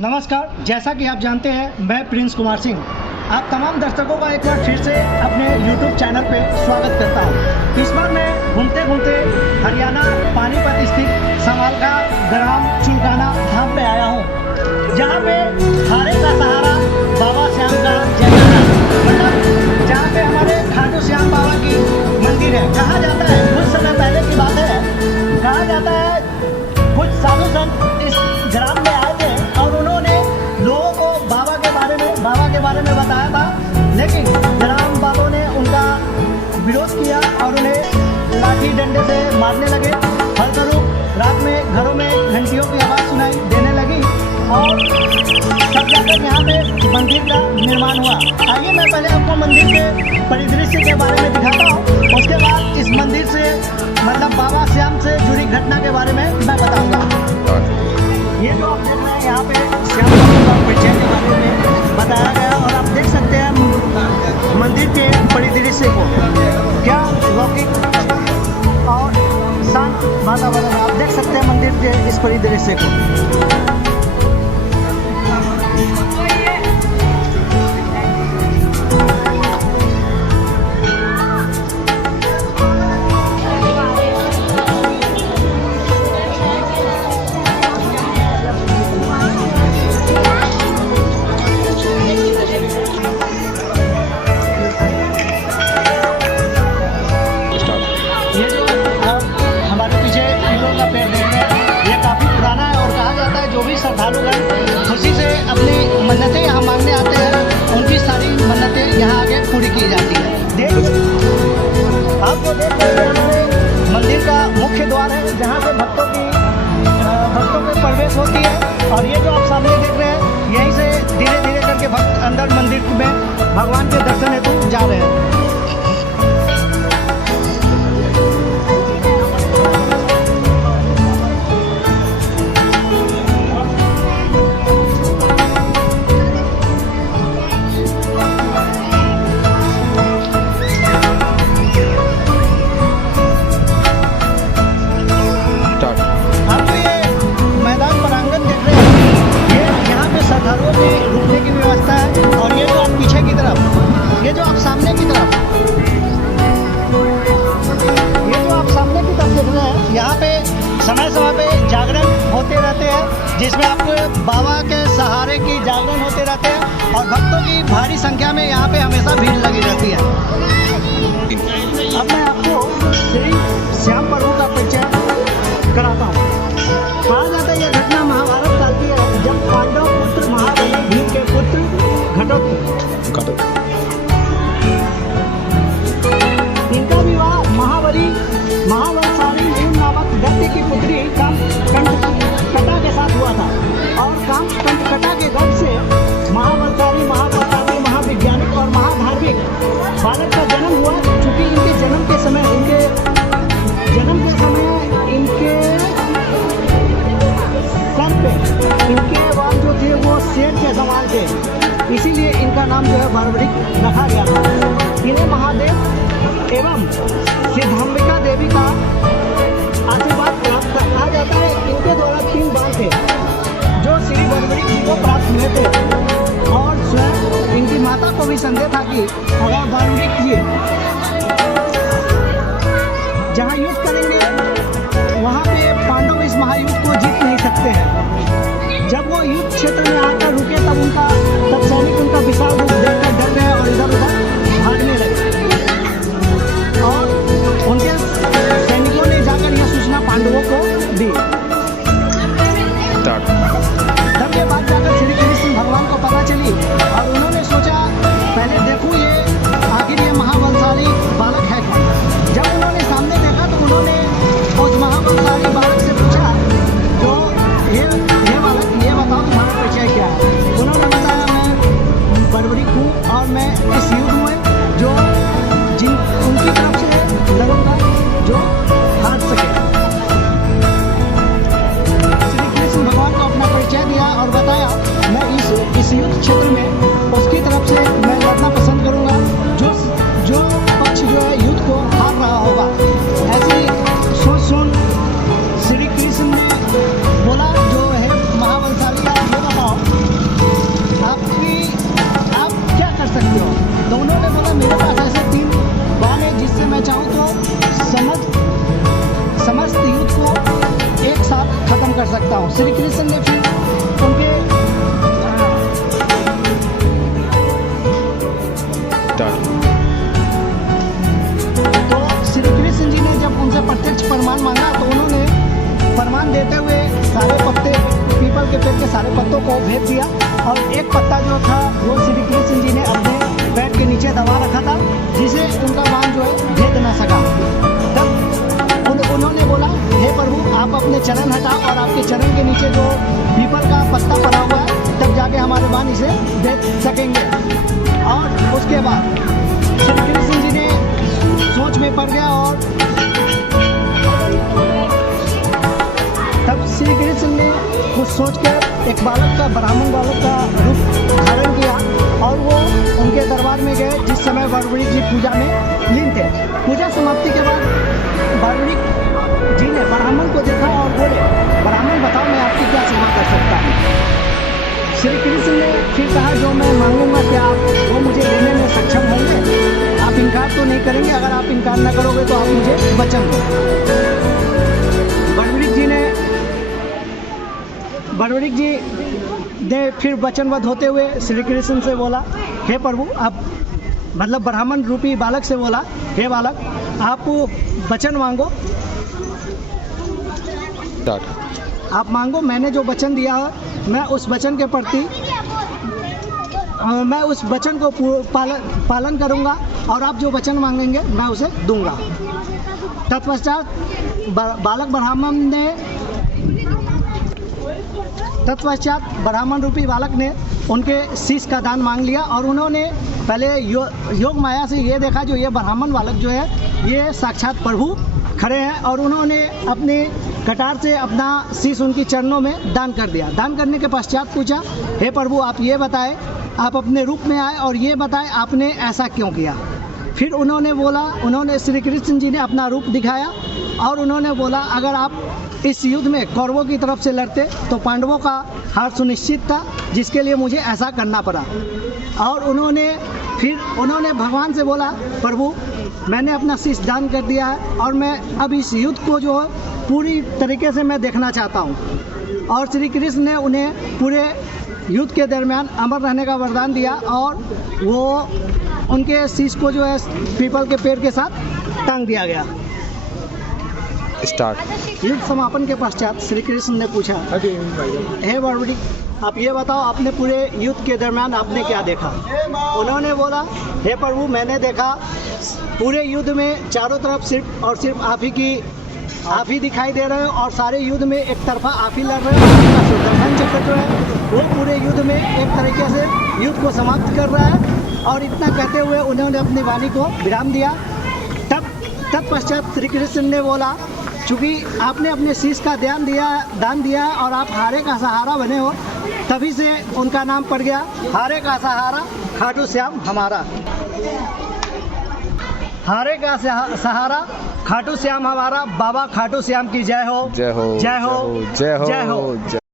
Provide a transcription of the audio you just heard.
नमस्कार, जैसा कि आप जानते हैं मैं प्रिंस कुमार सिंह आप तमाम दर्शकों का एक बार फिर से अपने YouTube चैनल पे स्वागत करता हूँ। इस बार मैं घूमते घूमते हरियाणा पानीपत स्थित समालखा ग्राम चुलकाना धाम पे आया हूँ, जहाँ पे हारे का सहारा बाबा श्याम का जयकारा, मतलब जहाँ पे हमारे खाटू श्याम बाबा की मंदिर है। कहा जाता है, कुछ समय पहले की बात है, कहा जाता है कुछ साधु संत इस ग्राम में आए थे और उन्होंने लोगों को बाबा के बारे में बताया था, लेकिन ग्राम वालों ने उनका विरोध किया और उन्हें लाठी डंडे से मारने लगे। फलस्वरूप रात में घरों में घंटियों की आवाज़ सुनाई देने लगी और तब जाकर यहाँ पे मंदिर का निर्माण हुआ। आइए मैं पहले आपको मंदिर के परिदृश्य के बारे में दिखाता हूँ, उसके बाद इस मंदिर से मतलब बाबा श्याम से जुड़ी घटना के बारे में मैं बताऊँगा। ये जो आप देख रहे हैं यहाँ पे श्याम बाबा का परिचय के बारे में बताया गया और आप देख सकते हैं मंदिर के परिदृश्य को, क्या लौकिक और शांत वातावरण आप देख सकते हैं मंदिर के इस परिदृश्य को। श्रद्धालुगण खुशी से अपनी मन्नतें यहाँ मांगने आते हैं, उनकी सारी मन्नतें यहाँ आगे पूरी की जाती है। आप जो देख रहे हैं हमारे मंदिर का मुख्य द्वार है, जहाँ से भक्तों में प्रवेश होती है और ये जो आप सामने देख रहे हैं, यहीं से धीरे धीरे करके भक्त अंदर मंदिर में भगवान के दर्शन हेतु जा रहे हैं। रुकने की व्यवस्था है और ये जो आप पीछे की तरफ, ये जो आप सामने की तरफ देख रहे हैं, यहाँ पे समय समय पे जागरण होते रहते हैं, जिसमें आपको बाबा के सहारे की जागरण होते रहते हैं और भक्तों की भारी संख्या में यहाँ पे हमेशा भीड़ लगी रहती है। अब मैं आपको श्री श्याम प्रभु का परिचय कराता हूँ। कहा जाता है यह घटना महाभारत काल की है, जब पांडव पुत्र महाबली भीम के पुत्र घटोत्कच, इनका विवाह महाबलशाली भीम नामक दैत्य की पुत्री कामकंटकटा के साथ हुआ था और कामकंटकटा के गर्भ से महाबलशाली महाप्रतापी महावैज्ञानिक और महाधार्मिक बालक का जन्म हुआ। चूंकि इनके जन्म के समय इनके सर पे इनके बाल जो थे वो शेर के समान थे, इसीलिए इनका नाम जो है बारबरिक रखा गया था। इन्हें महादेव एवं सिद्धांबिका देवी का आशीर्वाद प्राप्त कहा जाता है। इनके द्वारा 3 बाल थे जो श्री बारबरिक जी को प्राप्त हुए थे और स्वयं इनकी माता को भी संदेह था कि अगर बारबरिक जी जहाँ युद्ध करेंगे वहाँ पे पांडव इस महायुद्ध को जीत नहीं सकते हैं। जब वो युद्ध क्षेत्र में आकर रुके तब सैनिक उनका विशाल रूप देखकर डर गए और इधर उधर भागने लगे और उनके सैनिकों ने जाकर यह सूचना पांडवों को दी। तब ये बात जाकर श्री कृष्ण भगवान को पता चली और उन्होंने सोचा पहले देखूं ये आखिर ये महाबलशाली बालक है कौन। जब उन्होंने सामने देखा तो उन्होंने उस महाबलशाली बालक से पूछा, जो ये बालक, ये बताओ तुम्हारा परिचय क्या है। पत्तों को भेज दिया और एक पत्ता जो था वो श्री कृष्ण जी ने अपने पैर के नीचे दबा रखा था, जिसे उनका बाण जो है भेद ना सका। तब उन्होंने बोला, हे प्रभु आप अपने चरण हटाओ और आपके चरण के नीचे जो पीपल का पत्ता पड़ा हुआ है, तब जाके हमारे बाण इसे भेद सकेंगे। और उसके बाद श्री कृष्ण जी ने सोच में पड़ गया और तब श्री कृष्ण ने कुछ सोचकर एक बालक का, ब्राह्मण बालक का रूप धारण किया और वो उनके दरबार में गए, जिस समय बड़बड़िक जी पूजा में लीन थे। पूजा समाप्ति के बाद बड़बड़िक जी ने ब्राह्मण को देखा और बोले, ब्राह्मण बताओ मैं आपकी क्या सेवा कर सकता हूँ। श्री कृष्ण ने फिर कहा, जो मैं मांगूंगा क्या आप वो मुझे लेने में सक्षम होंगे? आप इनकार तो नहीं करेंगे? अगर आप इनकार न करोगे तो आप मुझे वचन दो। बड़बड़िक जी ने फिर वचनबद्ध होते हुए श्री कृष्ण से बोला, हे प्रभु आप, मतलब ब्राह्मण रूपी बालक से बोला, हे बालक आप वचन मांगो, आप मांगो, मैंने जो वचन दिया है मैं उस वचन के प्रति मैं उस वचन को पालन करूंगा और आप जो वचन मांगेंगे मैं उसे दूंगा। तत्पश्चात ब्राह्मण रूपी बालक ने उनके शीश का दान मांग लिया और उन्होंने पहले योग माया से ये देखा, जो ये ब्राह्मण बालक जो है ये साक्षात प्रभु खड़े हैं, और उन्होंने अपने कटार से अपना शीश उनकी चरणों में दान कर दिया। दान करने के पश्चात पूछा, हे प्रभु आप ये बताएं, आप अपने रूप में आए और ये बताएं आपने ऐसा क्यों किया। फिर उन्होंने श्री कृष्ण जी ने अपना रूप दिखाया और उन्होंने बोला, अगर आप इस युद्ध में कौरवों की तरफ से लड़ते तो पांडवों का हार सुनिश्चित था, जिसके लिए मुझे ऐसा करना पड़ा। और उन्होंने भगवान से बोला, प्रभु मैंने अपना शीश दान कर दिया है और मैं अब इस युद्ध को जो है पूरी तरीके से मैं देखना चाहता हूँ। और श्री कृष्ण ने उन्हें पूरे युद्ध के दरमियान अमर रहने का वरदान दिया और वो उनके शीश को जो है पीपल के पेड़ के साथ टांग दिया गया। स्टार्ट। युद्ध समापन के पश्चात श्री कृष्ण ने पूछा, हे बड़बड़िक आप ये बताओ आपने पूरे युद्ध के दरमियान आपने क्या देखा। उन्होंने बोला, हे प्रभु मैंने देखा पूरे युद्ध में चारों तरफ सिर्फ और सिर्फ आप ही दिखाई दे रहे हो और सारे युद्ध में एक तरफा आप ही लड़ रहे हो। सुदर्शन चक्र जो है वो पूरे युद्ध में एक तरीके से युद्ध को समाप्त कर रहा है। और इतना कहते हुए उन्होंने अपनी वाणी को विराम दिया। तब पश्चात श्री कृष्ण ने बोला, चूँकि आपने अपने शीश का दान दिया और आप हारे का सहारा बने हो, तभी से उनका नाम पड़ गया हारे का सहारा खाटू श्याम हमारा। हारे का सहारा खाटू श्याम हमारा। बाबा खाटू श्याम की जय हो, जय हो, जय हो, जय हो, जय हो।